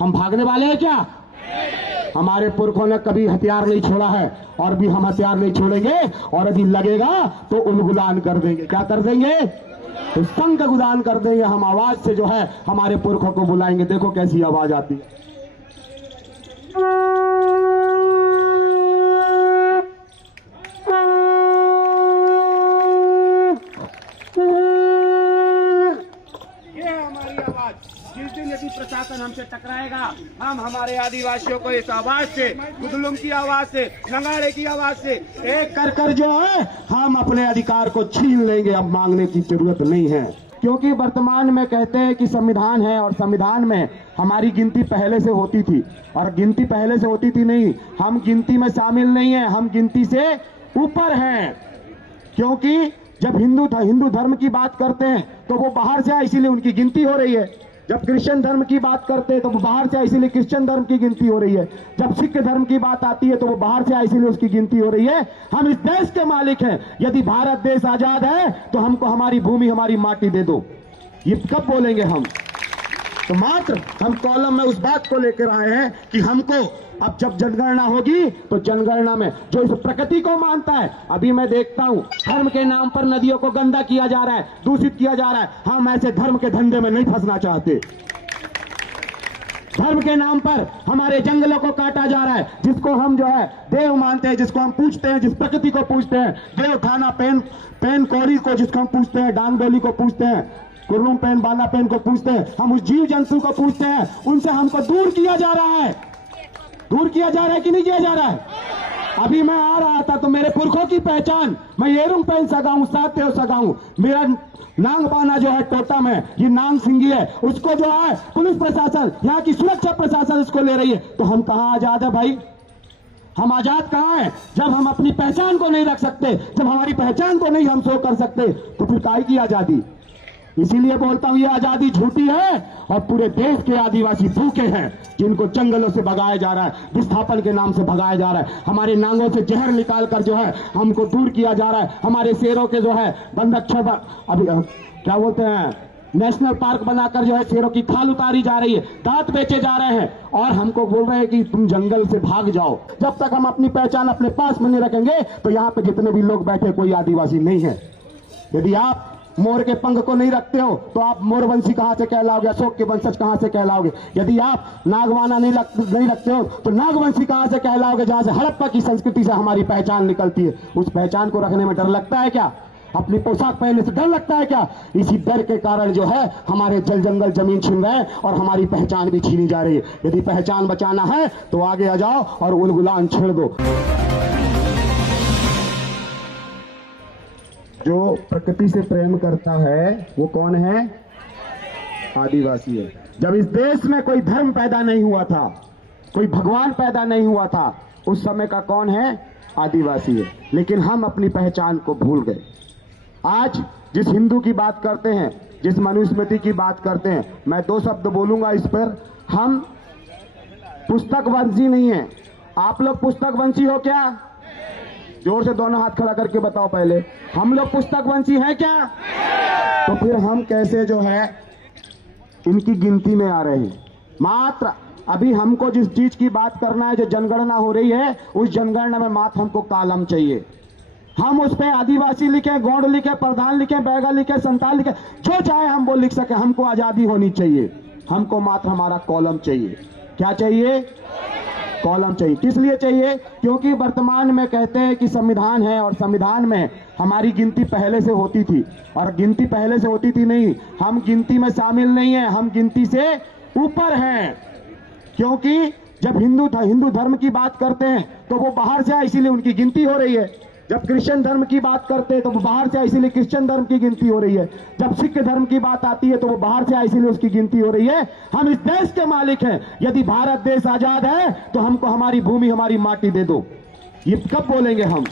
हम भागने वाले हैं क्या? हमारे पुरखों ने कभी हथियार नहीं छोड़ा है और भी हम हथियार नहीं छोड़ेंगे, और अभी लगेगा तो उलगुलान कर देंगे। क्या कर देंगे? तो संग गुदान कर देंगे। हम आवाज से जो है हमारे पुरखों को बुलाएंगे। देखो कैसी आवाज आती है। जिस दिन यदि प्रशासन हमसे टकराएगा, हम हमारे आदिवासियों को इस आवाज से, गुदलुम की आवाज से, नगाड़े की आवाज से एक कर कर जो है हम अपने अधिकार को छीन लेंगे। अब मांगने की जरूरत नहीं है, क्योंकि वर्तमान में कहते हैं कि संविधान है और संविधान में हमारी गिनती पहले से होती थी, और गिनती पहले से होती थी नहीं, हम गिनती में शामिल नहीं है, हम गिनती से ऊपर हैं। क्योंकि जब हिंदू धर्म की बात करते हैं तो वो बाहर से आए, इसीलिए उनकी गिनती हो रही है। जब क्रिश्चियन धर्म की बात करते हैं तो वो बाहर से आए, इसीलिए क्रिश्चियन धर्म की गिनती हो रही है। जब सिख धर्म की बात आती है तो वो बाहर से आए, इसीलिए उसकी गिनती हो रही है। हम इस देश के मालिक हैं। यदि भारत देश आजाद है तो हमको हमारी भूमि, हमारी माटी दे दो। ये कब बोलेंगे हम? तो मात्र हम कॉलम में उस बात को लेकर आए हैं कि हमको अब जब जनगणना होगी तो जनगणना में जो इस प्रकृति को मानता है, अभी मैं देखता हूं धर्म के नाम पर नदियों को गंदा किया जा रहा है, दूषित किया जा रहा है। हम ऐसे धर्म के धंधे में नहीं फंसना चाहते। धर्म के नाम पर हमारे जंगलों को काटा जा रहा है, जिसको हम जो है देव मानते हैं, जिसको हम पूछते हैं, जिस प्रकृति को पूछते हैं, देव थाना पेन कौड़ी को जिसको हम पूछते हैं, डांग डोली को पूछते हैं, कुर्रुम पेन बाला पेन को पूछते हैं, हम उस जीव जंतु को पूछते हैं, उनसे हमको दूर किया जा रहा है। दूर किया जा रहा है कि नहीं किया जा रहा है? अभी मैं आ रहा था तो मेरे पुरखों की पहचान, मैं येरुंग पेन सगा हूं, साथ सगा हूं, मेरा नांग बाना जो है टोटा में, ये नांग सिंगी है, उसको जो है पुलिस प्रशासन, यहाँ की सुरक्षा प्रशासन उसको ले रही है। तो हम कहाँ आजाद है भाई? हम आजाद कहाँ हैं? जब हम अपनी पहचान को नहीं रख सकते, जब हमारी पहचान को नहीं हम शो कर सकते, तो फिर काहे की आजादी? इसीलिए बोलता हूं ये आजादी झूठी है, और पूरे देश के आदिवासी भूखे हैं, जिनको जंगलों से भगाया जा रहा है, विस्थापन के नाम से भगाया जा रहा है, हमारे नांगों से जहर निकालकर जो है हमको दूर किया जा रहा है, हमारे शेरों के जो है बंधक अभी क्या बोलते हैं, नेशनल पार्क बनाकर जो है शेरों की खाल उतारी जा रही है, दांत बेचे जा रहे हैं, और हमको बोल रहे हैं कि तुम जंगल से भाग जाओ। जब तक हम अपनी पहचान अपने पास में नहीं रखेंगे तो यहाँ पे जितने भी लोग बैठे कोई आदिवासी नहीं है। यदि आप मोर के पंख को नहीं रखते हो तो आप मोरवंशी कहां से कहलाओगे? अशोक के वंशज कहां से कहलाओगे? यदि आप नागवाना नहीं रखते हो तो नागवंशी कहां से कहलाओगे, जहां से हड़प्पा की संस्कृति से हमारी पहचान निकलती है? उस पहचान को रखने में डर लगता है क्या? अपनी पोशाक पहनने से डर लगता है क्या? इसी डर के कारण जो है हमारे जल जंगल जमीन छीन रहे हैं और हमारी पहचान भी छीनी जा रही है। यदि पहचान बचाना है तो आगे आ जाओ और उलगुलान छेड़ दो। जो प्रकृति से प्रेम करता है वो कौन है? आदिवासी है। जब इस देश में कोई धर्म पैदा नहीं हुआ था, कोई भगवान पैदा नहीं हुआ था, उस समय का कौन है? आदिवासी है। लेकिन हम अपनी पहचान को भूल गए। आज जिस हिंदू की बात करते हैं, जिस मनुस्मृति की बात करते हैं, मैं दो शब्द बोलूंगा इस पर। हम पुस्तकवंशी नहीं है। आप लोग पुस्तकवंशी हो क्या? जोर से दोनों हाथ खड़ा करके बताओ पहले, हम लोग पुस्तकवंशी हैं क्या? तो फिर हम कैसे जो है इनकी गिनती में आ रहे हैं? मात्र अभी हमको जिस चीज की बात करना है, जो जनगणना हो रही है, उस जनगणना में मात्र हमको कॉलम चाहिए। हम उस पे आदिवासी लिखे, गौड़ लिखे, प्रधान लिखे, बैगा लिखे, संताल लिखे, जो चाहे हम वो लिख सके। हमको आजादी होनी चाहिए। हमको मात्र हमारा कॉलम चाहिए। क्या चाहिए? कॉलम चाहिए। किस लिए चाहिए? क्योंकि वर्तमान में कहते हैं कि संविधान है और संविधान में हमारी गिनती पहले से होती थी, और गिनती पहले से होती थी नहीं, हम गिनती में शामिल नहीं है, हम गिनती से ऊपर हैं। क्योंकि जब हिंदू धर्म की बात करते हैं तो वो बाहर से आए, इसीलिए उनकी गिनती हो रही है। जब क्रिश्चियन धर्म की बात करते हैं तो वो बाहर से आए, इसीलिए क्रिश्चियन धर्म की गिनती हो रही है। जब सिख धर्म की बात आती है तो वो बाहर से आए, इसीलिए उसकी गिनती हो रही है। हम इस देश के मालिक हैं। यदि भारत देश आजाद है तो हमको हमारी भूमि, हमारी माटी दे दो। ये कब बोलेंगे हम?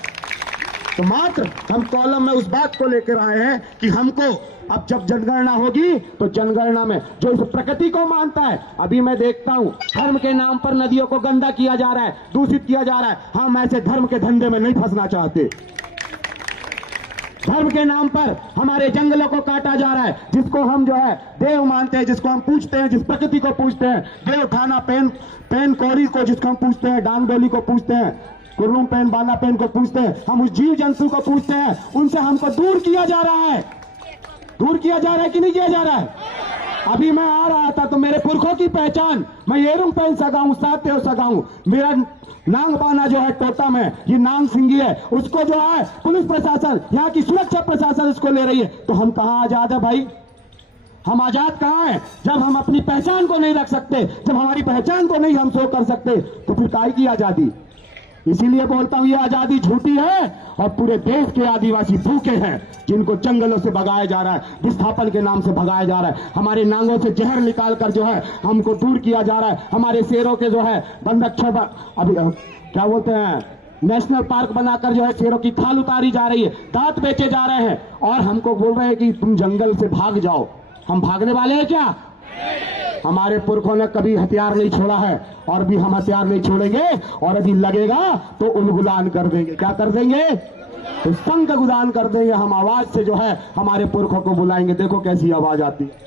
तो मात्र हम कॉलम में उस बात को लेकर आए हैं कि हमको अब जब जनगणना होगी तो जनगणना में जो इस प्रकृति को मानता है, अभी मैं देखता हूं धर्म के नाम पर नदियों को गंदा किया जा रहा है, दूषित किया जा रहा है। हम ऐसे धर्म के धंधे में नहीं फंसना चाहते। धर्म के नाम पर हमारे जंगलों को काटा जा रहा है, जिसको हम जो है देव मानते हैं, जिसको हम पूछते हैं, जिस प्रकृति को पूछते हैं, देव थाना पेन कौड़ी को जिसको हम पूछते हैं, डांग डोली को पूछते हैं, कुर्रुम पेन बाला पेन को पूछते हैं, हम उस जीव जंतु को पूछते हैं, उनसे हमको दूर किया जा रहा है। दूर किया जा रहा है कि नहीं किया जा रहा है? अभी मैं आ रहा था तो मेरे पुरखों की पहचान, मैं येरुंग पहन सका हूं, साथ हो सका हूं, मेरा नांग बाना जो है टोटम है, ये नांग सिंगी है, उसको जो है पुलिस प्रशासन, यहाँ की सुरक्षा प्रशासन इसको ले रही है। तो हम कहाँ आजाद है भाई? हम आजाद कहाँ हैं जब हम अपनी पहचान को नहीं रख सकते, जब हमारी पहचान को नहीं हम शो कर सकते, तो फिर काहे की आजादी? इसीलिए बोलता हूं ये आजादी झूठी है और पूरे देश के आदिवासी भूखे हैं, जिनको जंगलों से भगाया जा रहा है, विस्थापन के नाम से भगाया जा रहा है, हमारे नांगों से जहर निकालकर जो है हमको दूर किया जा रहा है, हमारे शेरों के जो है बंदक्षण अभी क्या बोलते हैं नेशनल पार्क बनाकर जो है शेरों की खाल उतारी जा रही है, दांत बेचे जा रहे हैं और हमको बोल रहे हैं कि तुम जंगल से भाग जाओ। हम भागने वाले हैं क्या? हमारे पुरखों ने कभी हथियार नहीं छोड़ा है और भी हम हथियार नहीं छोड़ेंगे, और यदि लगेगा तो उलगुलान कर देंगे। क्या कर देंगे? तो संग गुदान कर देंगे। हम आवाज से जो है हमारे पुरखों को बुलाएंगे। देखो कैसी आवाज आती है।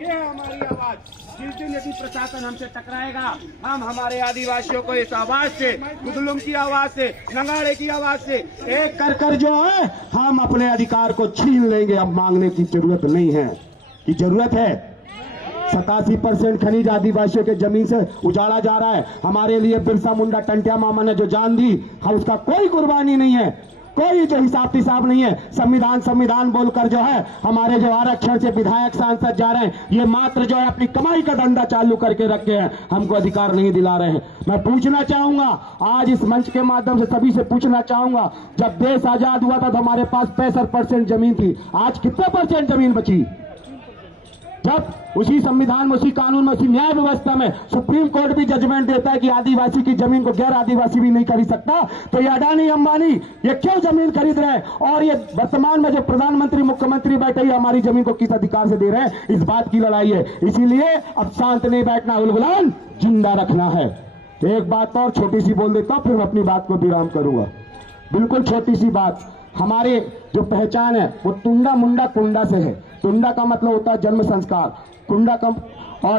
ये हमारी आवाज। जिस दिन यदि प्रशासन हमसे टकराएगा, हम हमारे आदिवासियों को इस आवाज से, गुदलुम की आवाज से, नगाड़े की आवाज से एक कर कर जो है हम अपने अधिकार को छीन लेंगे। अब मांगने की जरूरत नहीं है। की जरूरत है? 87% खनिज आदिवासियों के जमीन से उजाड़ा जा रहा है। हमारे लिए बिरसा मुंडा टंटिया मामा ने जो जान दी, हम उसका कोई कुर्बानी नहीं है, कोई जो हिसाब किताब नहीं है। संविधान बोलकर जो है हमारे जो आरक्षण से विधायक सांसद जा रहे हैं, ये मात्र जो है अपनी कमाई का धंधा चालू करके रखे हैं, हमको अधिकार नहीं दिला रहे हैं। मैं पूछना चाहूंगा, आज इस मंच के माध्यम से सभी से पूछना चाहूंगा, जब देश आजाद हुआ था तो हमारे पास 65% जमीन थी, आज कितना परसेंट जमीन बची? जब उसी संविधान में, उसी कानून में, उसी न्याय व्यवस्था में सुप्रीम कोर्ट भी जजमेंट देता है कि आदिवासी की जमीन को गैर आदिवासी भी नहीं खरीद सकता, तो ये अडानी अंबानी ये क्यों जमीन खरीद रहे हैं? और ये वर्तमान में जो प्रधानमंत्री मुख्यमंत्री बैठे हैं हमारी जमीन को किस अधिकार से दे रहे हैं? इस बात की लड़ाई है। इसीलिए अब शांत नहीं बैठना, उलगुलान जिंदा रखना है। एक बात और छोटी सी बोल देता हूं, फिर मैं अपनी बात को विराम करूंगा। बिल्कुल छोटी सी बात, हमारे जो पहचान है वो टुंडा मुंडा कुंडा से है। टुंडा का मतलब होता है जन्म संस्कार, कुंडा का, और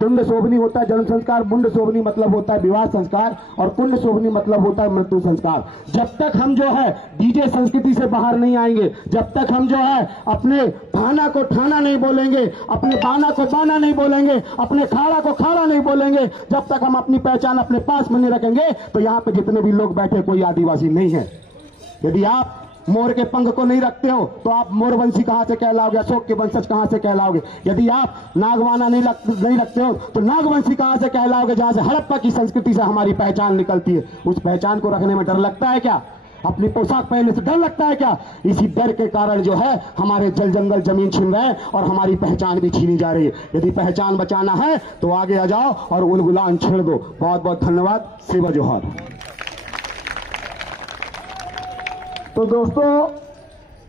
टुंड शोभनी होता है जन्म संस्कार, मुंड शोभनी मतलब होता है विवाह संस्कार, और कुंड शोभनी मतलब होता है मृत्यु संस्कार। जब तक हम जो है डीजे संस्कृति से बाहर नहीं आएंगे, जब तक हम जो है अपने थाना को ठाना नहीं बोलेंगे, अपने बाना को बाना नहीं बोलेंगे, अपने खाड़ा को खाड़ा नहीं बोलेंगे, जब तक हम अपनी पहचान अपने पास में नहीं रखेंगे, तो यहाँ पे जितने भी लोग बैठे कोई आदिवासी नहीं है। यदि आप मोर के पंख को नहीं रखते हो तो आप मोरवंशी कहां से कहलाओगे? अशोक के वंशज कहां से कहलाओगे? यदि आप नागवाना नहीं रखते हो तो नागवंशी कहां से कहलाओगे, जहां से हड़प्पा की संस्कृति से हमारी पहचान निकलती है? उस पहचान को रखने में डर लगता है क्या? अपनी पोशाक पहनने से डर लगता है क्या? इसी डर के कारण जो है हमारे जल जंगल जमीन छीन रहे हैं और हमारी पहचान भी छीनी जा रही है। यदि पहचान बचाना है तो आगे आ जाओ और उलगुलान छेड़ दो। बहुत बहुत धन्यवाद। सेवा जोहार। तो दोस्तों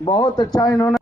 बहुत अच्छा इन्होंने